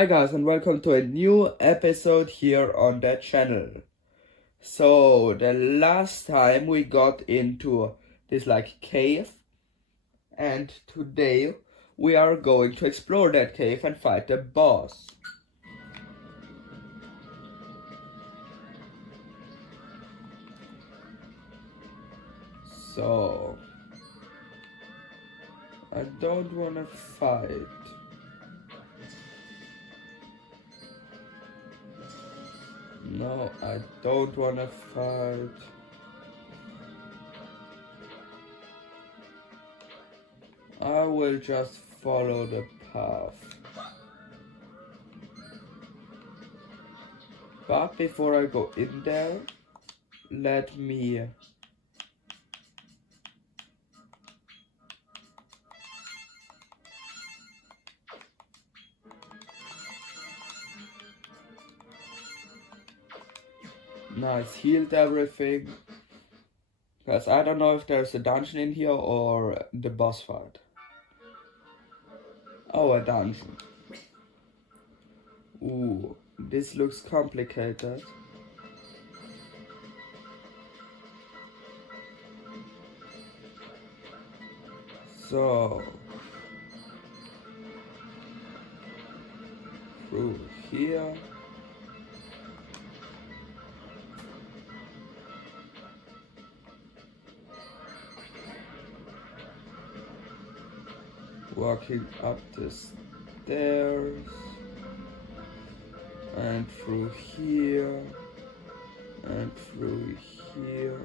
Hi guys and welcome to a new episode here on the channel. So the last time we got into this cave, and today we are going to explore that cave and fight the boss. So I don't wanna fight. No, I don't wanna fight. I will just follow the path. But before I go in there, let me Nice, healed everything. Because I don't know if there's a dungeon in here or the boss fight. Oh, a dungeon. Ooh, this looks complicated. So, through here. Walking up the stairs. And through here. And through here.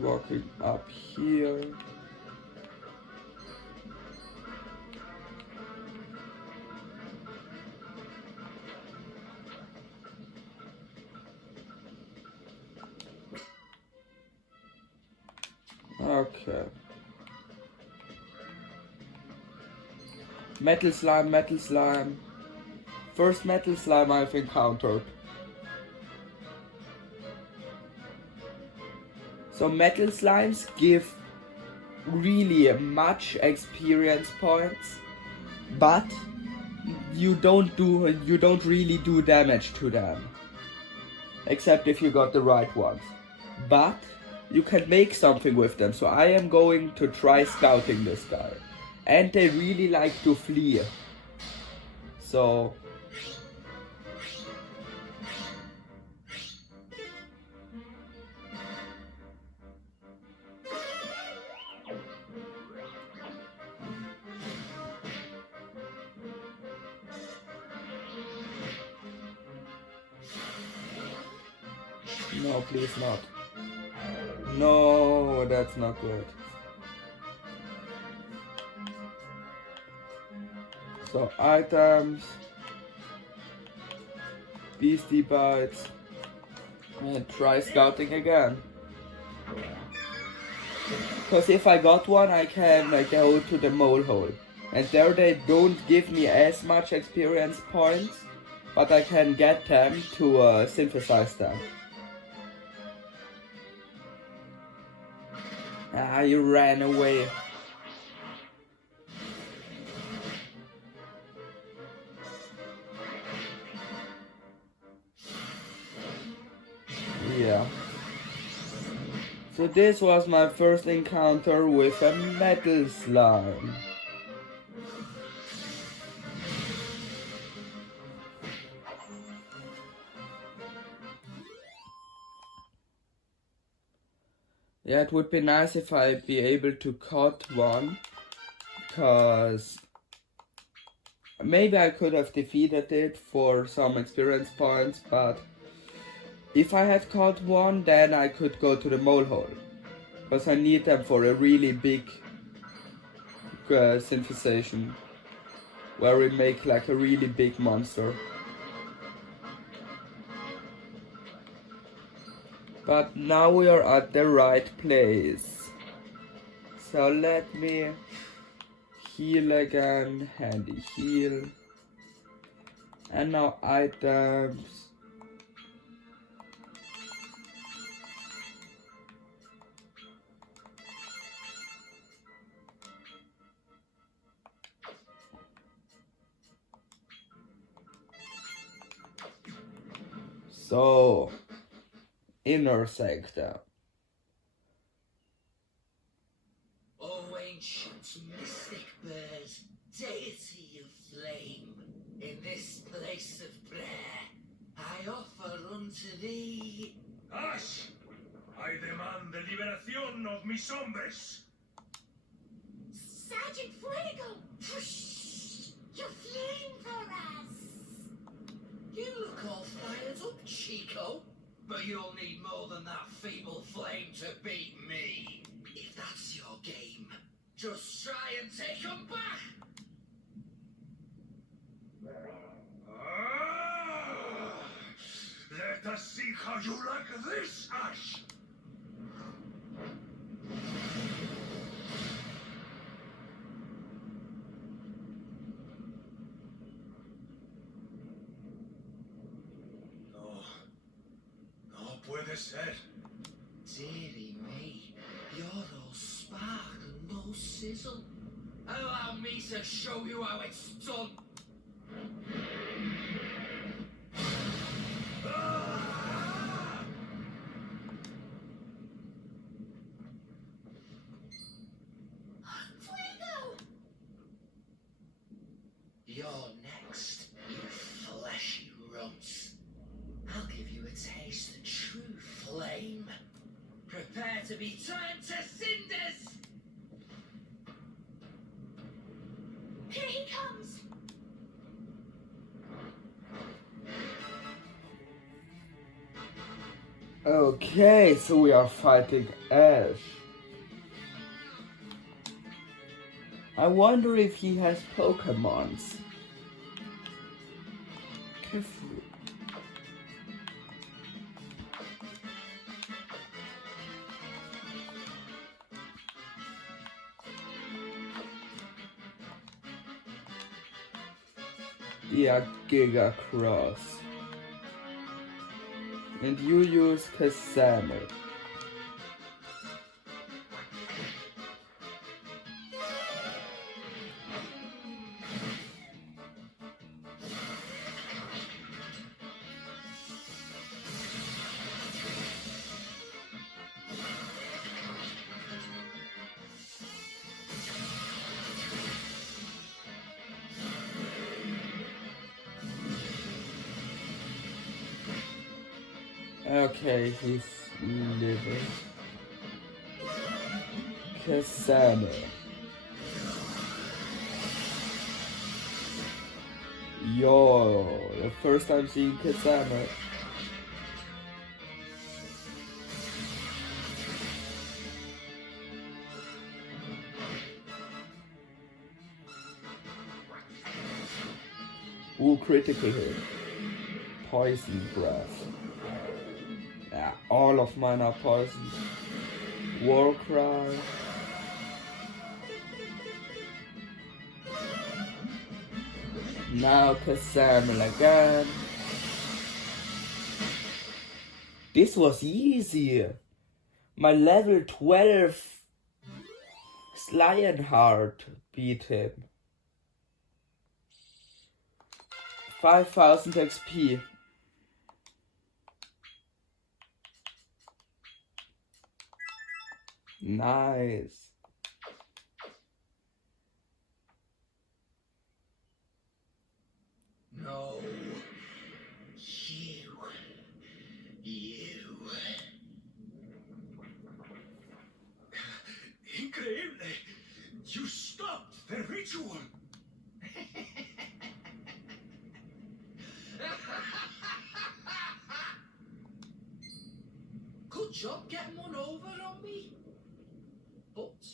Walking up here. Okay. Metal slime, metal slime. First metal slime I've encountered. So metal slimes give really much experience points, but you don't really do damage to them. Except if you got the right ones. But you can make something with them, so I am going to try scouting this guy. And they really like to flee. So no, please not. No, that's not good. So items, beastie bites, and try scouting again. Because if I got one, I can go to the mole hole. And there they don't give me as much experience points, but I can get them to synthesize them. Ah, you ran away. Yeah. So this was my first encounter with a metal slime. Yeah, it would be nice if I'd be able to cut one, cause maybe I could have defeated it for some experience points, but if I had caught one, then I could go to the mole hole, cause I need them for a really big synthesization, where we make like a really big monster. But now we are at the right place. So let me heal again, handy heal. And now items. So, inner sector. O ancient mystic bird, deity of flame, in this place of prayer, I offer unto thee. Ash! I demand the liberación of mis hombres! Sergeant Fuego! Your flame for us! You look all fired up, Chico. But you'll need more than that feeble flame to beat me. If that's your game, just try and take 'em back! Ah! Let us see how you like this, Ash! No puede ser. Dearie me, you're all spark and no sizzle. Allow me to show you how it's done. Ah! Fuego! You're next, you fleshy runts. I'll give you a taste of true flame. Prepare to be turned to cinders! Here he comes! Okay, so we are fighting Ash. I wonder if he has Pokemons. Careful. Yeah, Giga Cross. And you use Kasame. Okay, he's living. Kasame. Yo, the first time seeing Kasame. Ooh, critical hit. Poison breath. Yeah, all of mine are poisoned. War cry. Now Kasame again. This was easy. My level 12 Lionheart beat him. 5000 XP. Nice. No. You. Increíble! You stopped the ritual! Good job getting one over on me. But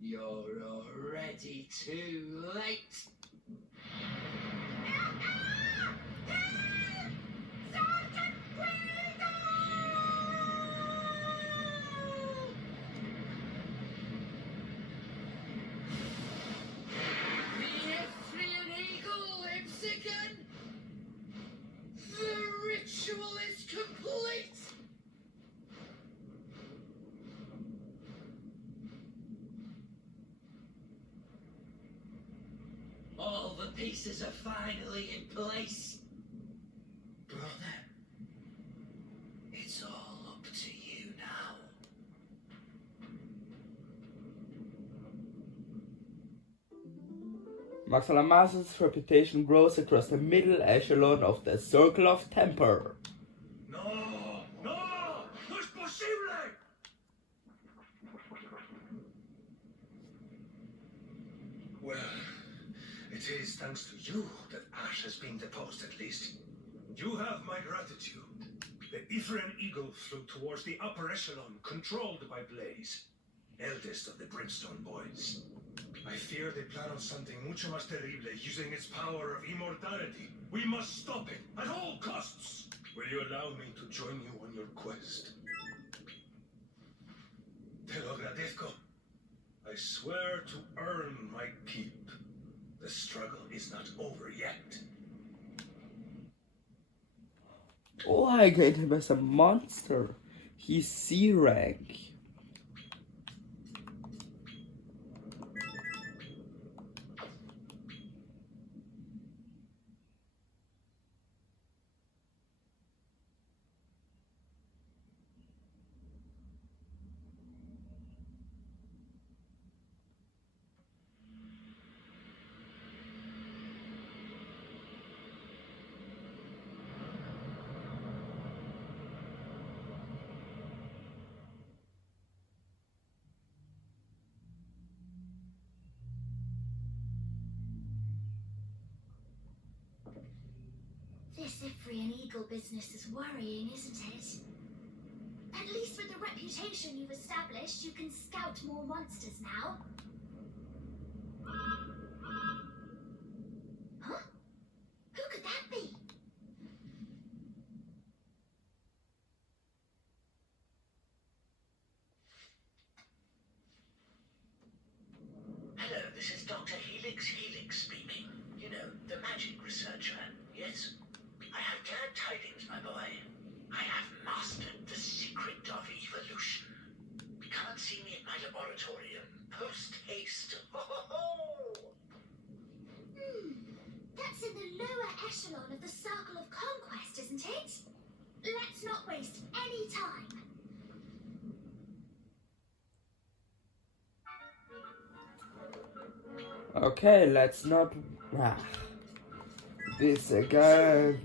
you're already too late. Sergeant Fuego! The Ephraim Eagle lives again. The ritual is complete. All the pieces are finally in place. Brother, Max Alamazo's reputation grows across the middle echelon of the Circle of Temper. No, no, no es posible. Well, it is thanks to you that Ash has been deposed at least. You have my gratitude. The Ithran Eagle flew towards the upper echelon, controlled by Blaze, eldest of the Brimstone Boys. I fear they plan on something mucho más terrible using its power of immortality. We must stop it at all costs. Will you allow me to join you on your quest? Te lo agradezco. I swear to earn my keep. The struggle is not over yet. Oh, I get him as a monster. He's C rank. This Ithrian Eagle business is worrying, isn't it? At least with the reputation you've established, you can scout more monsters now. Huh? Who could that be? Hello, this is Dr. Helix speaking. You know, the magic researcher, yes? I have glad tidings, my boy. I have mastered the secret of evolution. Come and see me at my laboratorium. Post haste. Ho ho ho! That's in the lower echelon of the Circle of Conquest, isn't it? Let's not waste any time. Okay, let's not. This again.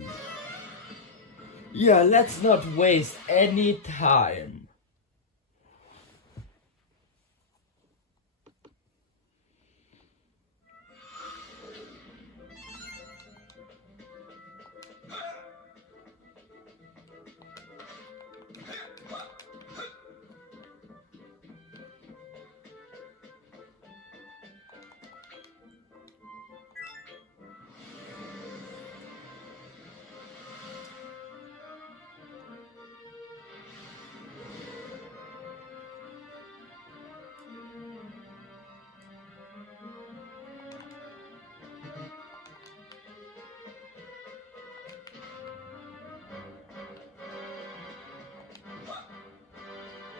Yeah, let's not waste any time.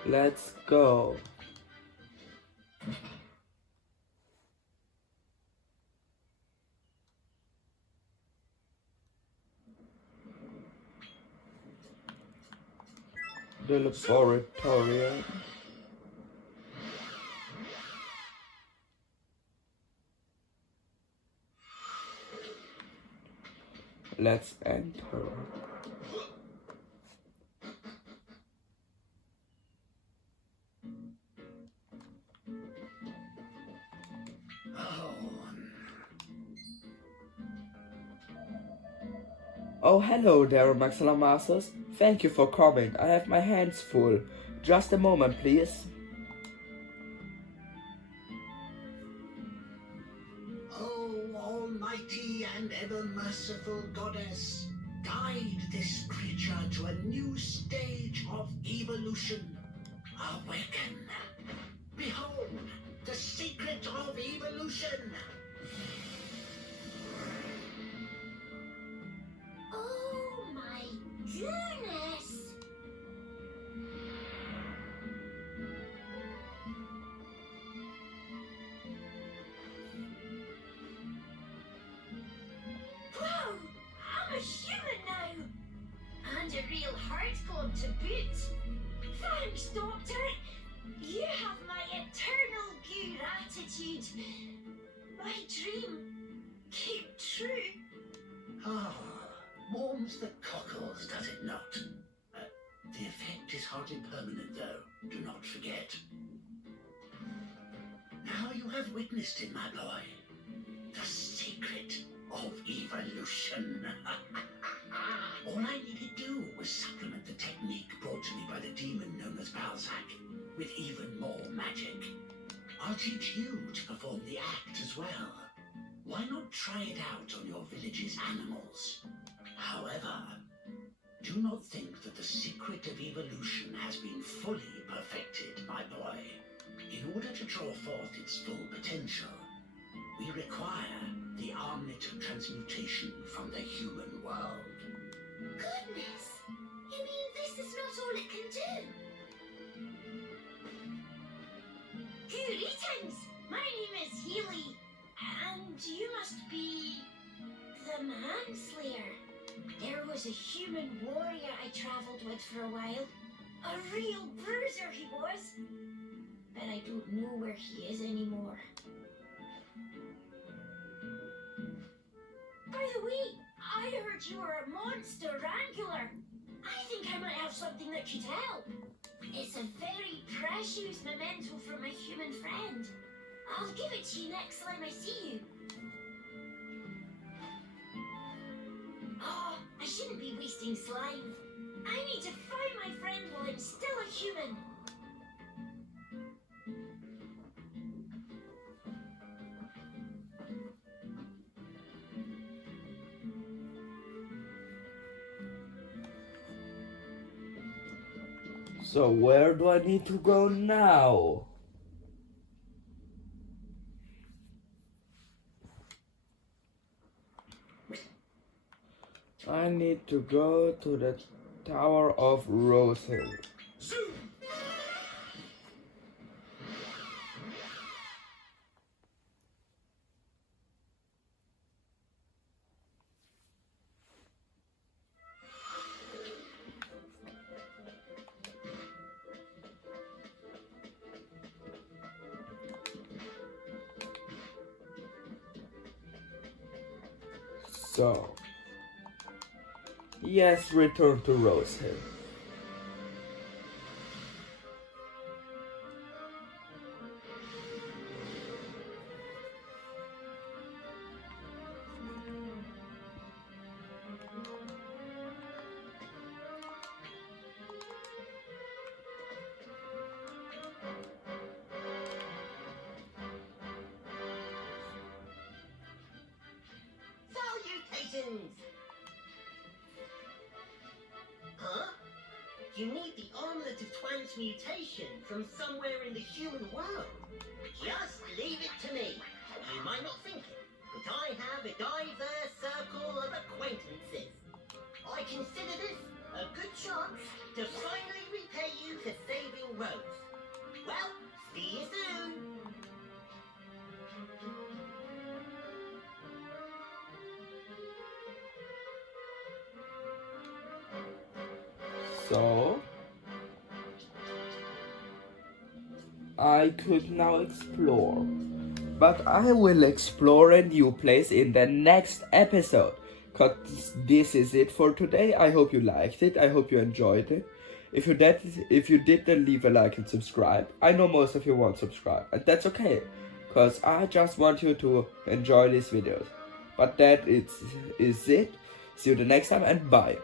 Let's go. The laboratorium. Let's enter. Oh, hello there, Max Alamasos. Thank you for coming. I have my hands full. Just a moment, please. Oh, almighty and ever-merciful goddess, guide this creature to a new stage of evolution. Awaken. Behold, the secret of evolution. Oh my goodness! Whoa! I'm a human now! And a real heart god to boot. Thanks, Doctor! You have my eternal gratitude. My dream Keep true. Ah, warms the cockles, does it not? The effect is hardly permanent, though. Do not forget. Now you have witnessed it, my boy. The secret of evolution. All I needed to do was supplement the technique brought to me by the demon known as Balzac with even more magic. I'll teach you to perform the act as well. Why not try it out on your village's animals? However, do not think that the secret of evolution has been fully perfected, my boy. In order to draw forth its full potential, we require the armlet of transmutation from the human world. Goodness! You mean this is not all it can do? Greetings! My name is Healy, and you must be the Manslayer. There was a human warrior I travelled with for a while. A real bruiser he was. But I don't know where he is anymore. By the way, I heard you were a monster wrangler. I think I might have something that could help. It's a very precious memento from a human friend. I'll give it to you next time I see you. Oh, I shouldn't be wasting slime. I need to find my friend while I'm still a human. So where do I need to go now? I need to go to the Tower of Rosehill. Zoom! So, yes, return to Rosehill. Salutations! Huh? You need the Armlet of Transmutation from somewhere in the human world. Just leave it to me. You might not think it, but I have a diverse circle of acquaintances. I consider this a good chance to finally repay you for saving Rose. Well, see you soon. So, I could now explore. But I will explore a new place in the next episode. Cause this is it for today. I hope you liked it. I hope you enjoyed it. If you did, then leave a like and subscribe. I know most of you won't subscribe, and that's okay. Cause I just want you to enjoy these videos. But that is it. See you the next time, and bye.